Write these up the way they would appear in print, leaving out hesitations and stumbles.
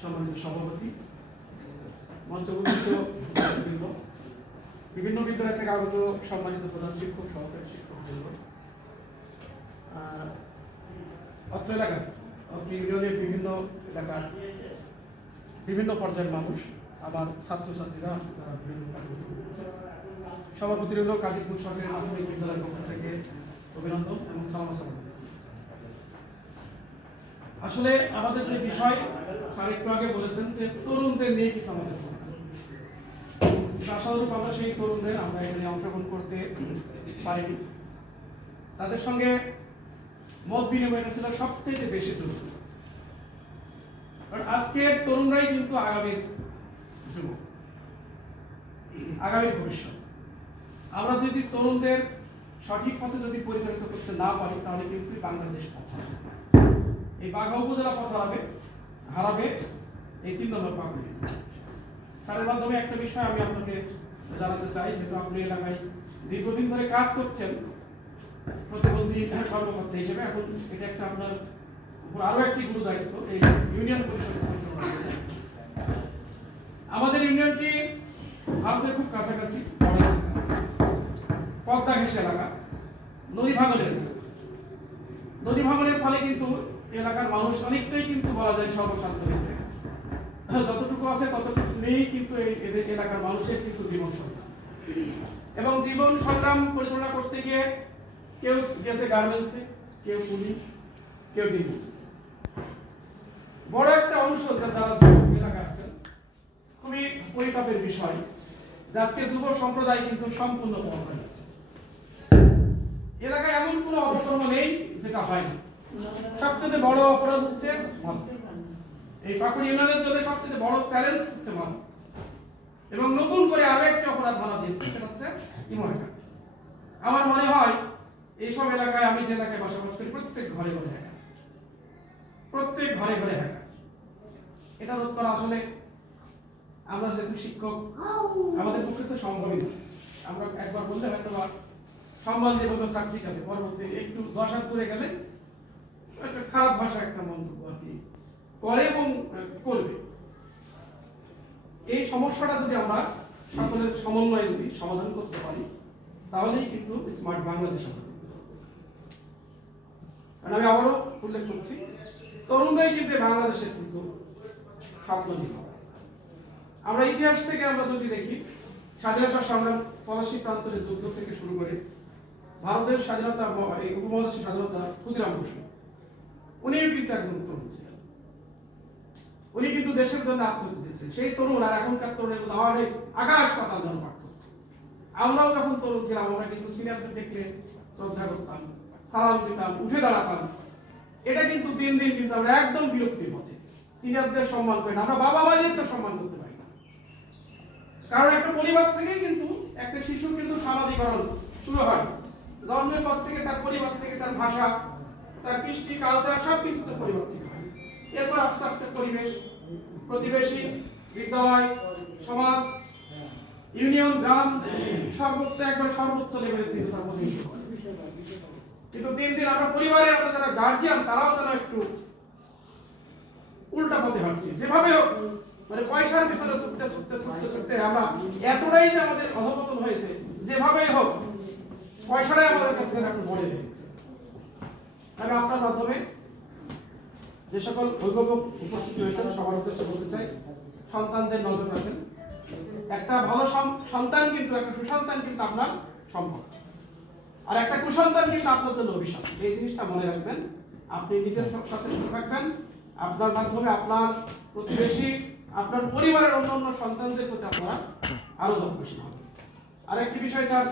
সম্মানিত সভাপতি, মঞ্চবৃন্দ, বিভিন্ন বিদ্যালয় থেকে আগত সম্মানিত প্রধান শিক্ষক, সহকারী শিক্ষকবৃন্দ, অত্র এলাকার অত্র ইউনিয়নের বিভিন্ন এলাকার বিভিন্ন পর্যায়ের মানুষ, আমার ছাত্রছাত্রীরা সভাপতি হল কাজীপুর সরকারি মাধ্যমিক বিদ্যালয়ের পক্ষ থেকে অভিনন্দন এবং সালাম। আসলে আমাদের যে বিষয় স্যার একটু আগে বলেছেন যে তরুণদের নিয়ে কিছু আমাদের আশানুরূপ আমরা সেই তরুণদের আমরা এখানে অংশগ্রহণ করতে পারিনি। তাদের সঙ্গে মত বিনিময় ছিল সবচেয়ে বেশি জরুরি, কারণ আজকের তরুণরাই কিন্তু আগামীর যুবক, আগামীর ভবিষ্যৎ। আমরা যদি তরুণদের সঠিক পথে যদি পরিচালিত করতে না পারি তাহলে কিন্তু বাংলাদেশ পথ হারাবে, এই বাঘা উপজেলা পথ হারাবে এই 3 নম্বর পাকুড়ি। স্যারের মাধ্যমে একটা বিষয় আমি আপনাকে জানাতে চাই, যেহেতু আপনি এলাকায় দীর্ঘদিন ধরে কাজ করছেন প্রতিবন্ধী কর্মকর্তা হিসেবে, এখন এটা একটা আপনার উপর আরো একটি গুরু দায়িত্ব এই ইউনিয়ন পরিষদ পরিচালনা করতে। আমাদের ইউনিয়নটি ভারতের খুব কাছাকাছি, পদ্মা ঘেঁষে এলাকা, নদী ভাঙনের ফলে কিন্তু এলাকার মানুষ অনেকটাই কিন্তু বলা যায় সর্বশান্ত হয়েছে। যতটুকু আছে ততটুকু নেই কিন্তু এদের এলাকার মানুষের কিন্তু জীবন সংগ্রাম, এবং জীবন সংগ্রাম পরিচালনা করতে গিয়ে কেউ গেছে গার্মেন্টসে, কেউ পুলিশ, কেউ ডিগ্রি। বড় একটা অংশ যারা এলাকা আছেন, খুবই পরিতাপের বিষয় যে আজকে যুব সম্প্রদায় কিন্তু সম্পূর্ণ বন্ধ হয়ে গেছে। এলাকায় এমন কোনো অপকর্ম নেই যেটা হয় না। সবচেয়ে বড় অপরাধ হচ্ছে মদ। এই পাকুড়ি ইউনিয়নের জন্য সবচেয়ে বড় চ্যালেঞ্জ হচ্ছে মদ, এবং নতুন করে আরো একটা অপরাধ ধরা দিয়েছে, সেটা হচ্ছে ইমোহাকা। আমার মনে হয় এইসব এলাকায়, আমি যে এলাকায় বসবাস করি, প্রত্যেক ঘরে ঘরে হ্যাকার। এটা রোধ করা আসলে আমরা যেহেতু শিক্ষক, আমাদের পক্ষে তো সম্ভবই না। আমরা একবার বললে হয়তো বা সম্মান দিয়ে বলবো স্যার ঠিক আছে, পরবর্তী একটু 10 হাত দূরে গেলে একটা খারাপ ভাষা একটা মন্তব্য আর কি করে এবং করবে। এই সমস্যাটা যদি আমরা সকলের সমন্বয়ে যদি সমাধান করতে পারি তাহলেই কিন্তু স্মার্ট বাংলাদেশ আমরা। আমি আবারও উল্লেখ করছি, তরুণরাই কিন্তু বাংলাদেশের কিন্তু স্বপ্ন নিব। আমরা ইতিহাস থেকে আমরা যদি দেখি, স্বাধীনতা সংগ্রাম, পলাশী প্রান্তরের যুদ্ধ থেকে শুরু করে ভারতের স্বাধীনতা, এই উপমহাদেশের স্বাধীনতা, ক্ষুদিরাম বসু উনিও কিন্তু একজন তরুণ ছিলেন। উনি কিন্তু দেশের জন্য আত্মহত্যা দিয়েছেন। সেই তরুণ আর এখনকার তরুণের মধ্যে অনেক আকাশ পাতাল জন পার্থক্য। আমরাও যখন তরুণ ছিলাম আমরা কিন্তু সিনিয়রদের দেখলে শ্রদ্ধা করতাম, সালাম দিতাম, উঠে দাঁড়াতাম। এটা কিন্তু দিন দিন কিন্তু আমরা একদম বিরক্তির পথে। সিনিয়রদের সম্মান করি না, আমরা বাবা মায়েদের তো সম্মান করতে পারি না। কারণ একটা পরিবার থেকেই কিন্তু একটা শিশুর কিন্তু সামাজিকরণ শুরু হয়। জন্মের পর থেকে তার পরিবার থেকে তার ভাষা, তার কৃষ্টি, কালচার সবকিছু তো পরিবর্তিত হয়। এরপর আস্তে আস্তে পরিবেশ, প্রতিবেশী, বিদ্যালয়, সমাজ, ইউনিয়ন, গ্রাম, সর্বোচ্চ লেভেলের কিন্তু তার প্রতিনিধিত্ব হয়। কিন্তু দিন দিন আমরা পরিবারের আমরা যারা গার্জিয়ান, তারাও যেন একটু উল্টা পথে হাঁটছি। যেভাবে হোক, মানে পয়সার পিছনে ছুটতে আমরা এতটাই যে আমাদের অধঃপতন হয়েছে, যেভাবেই হোক পয়সাটাই আমাদের কাছে একটু বড় হয়ে গেছে। আমি আপনার মাধ্যমে যে সকল অভিভাবক উপস্থিত হয়েছেন সবার উদ্দেশ্যে বলতে চাই, সন্তানদের নজর রাখেন। একটা ভালো সন্তান কিন্তু, একটা সুসন্তান কিন্তু আপনার সম্ভব, আর একটা কুসন্তান কিন্তু আপনার জন্য অভিশাপ। এই জিনিসটা মনে রাখবেন। আপনি নিজের সচেতন থাকবেন, আপনার মাধ্যমে আপনার প্রতিবেশী, আপনার পরিবারের অন্যান্য সন্তানদের প্রতি আপনারা আরো যত্নশীল হবেন। আর একটি বিষয় স্যার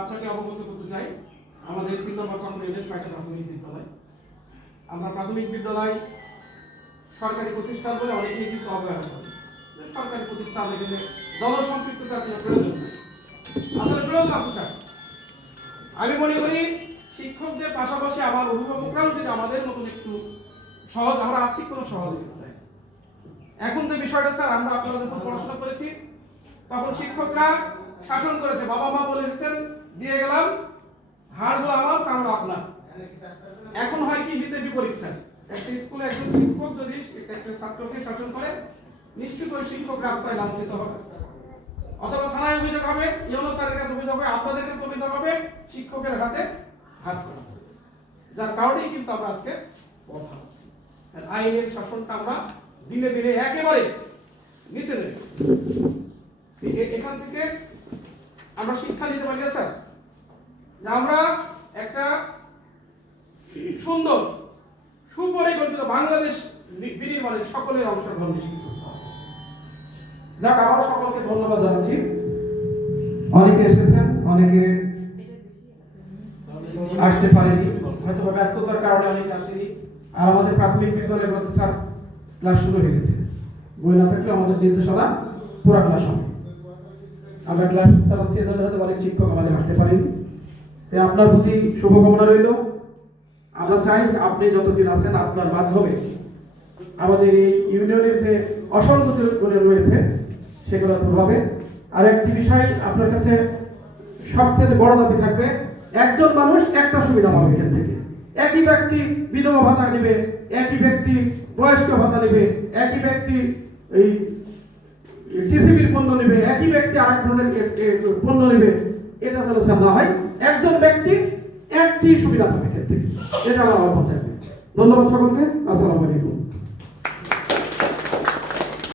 আপনাকে অবগত করতে চাই, আমাদের 3 নম্বর কর্মসূচিতে 6টা প্রাথমিক বিদ্যালয়। আমরা প্রাথমিক বিদ্যালয় সরকারি প্রতিষ্ঠান বলে অনেকেই কিন্তু অবহেলা করে। সরকারি প্রতিষ্ঠান, এখানে জনসম্পৃক্ততার কোনো প্রয়োজন নেই। আসলে প্রয়োজন আছে স্যার। আমি মনে করি শিক্ষকদের পাশাপাশি আমার অভিভাবকরাও যদি আমাদের মতন একটু সহজ, আমরা আর্থিক কোনো সহযোগিতা চাই। এখন যে বিষয়টা স্যার, আমরা আপনারা যখন পড়াশোনা করেছি তখন শিক্ষকরা শাসন করেছে, বাবা মা বলে এসেছেন, দিয়ে গেলাম, হাড়গুলো আমার, চামড়া আপনার। এখন হয় কি, হিতে বিপরীত স্যার। একটা স্কুলে একজন শিক্ষক যদি একটা ছাত্রকে শাসন করে, নিশ্চিত ওই শিক্ষক রাস্তায় লাঞ্ছিত হবে, অথবা থানায় অভিযোগ হবে, ইউনো স্যারের কাছে অভিযোগ হবে, আপনাদের কাছে অভিযোগ হবে, শিক্ষকের হাতে হাত করা হবে। যার কারণেই কিন্তু আমরা আজকে কথা বলছি। আইনের শাসনটা আমরা দিনে দিনে একেবারে নিচে নেমে গেছি। এখান থেকে আমরা শিক্ষা নিতে পারি না স্যার, যে আমরা একটা সুন্দর সুপরিকল্পিত বাংলাদেশ বিনির্মাণে সকলের অংশগ্রহণ নিশ্চিত করতে হবে। যাক, আবার সকলকে ধন্যবাদ জানাচ্ছি। অনেকে এসেছেন, অনেকে আসতে পারেনি, হয়তো ব্যস্ততার কারণে অনেকে আসেনি। আর আমাদের প্রাথমিক বিদ্যালয়গুলোতে স্যার ক্লাস শুরু হয়ে গেছে, বই না থাকলে আমাদের নির্দেশনা পুরা ক্লাস হবে। আমরা ক্লাস চালাচ্ছি, এজন্য হয়তো অনেক শিক্ষক আমাদের আসতে পারেনি। তাই আপনার প্রতি শুভকামনা রইল। আমরা চাই আপনি যতদিন আছেন আপনার মাধ্যমে আমাদের এই ইউনিয়নের যে অসংগতিগুলো রয়েছে সেগুলো দূর হবে। আর একটি বিষয় আপনার কাছে সবচেয়ে বড় দাবি থাকবে, একজন মানুষ একটা সুবিধা পাবে এখান থেকে। একই ব্যক্তি বিধবা ভাতা নেবে, একই ব্যক্তি বয়স্ক ভাতা নেবে, একই ব্যক্তি এই টিসিবির পণ্য নেবে, একই ব্যক্তি আরেক ধরনের পণ্য নেবে। এটা যেন না হয়, একজন ব্যক্তি একটি সুবিধা পাবে এখান থেকে। এটা আমার কথা। ধন্যবাদ সকলকে। আসসালামু আলাইকুম।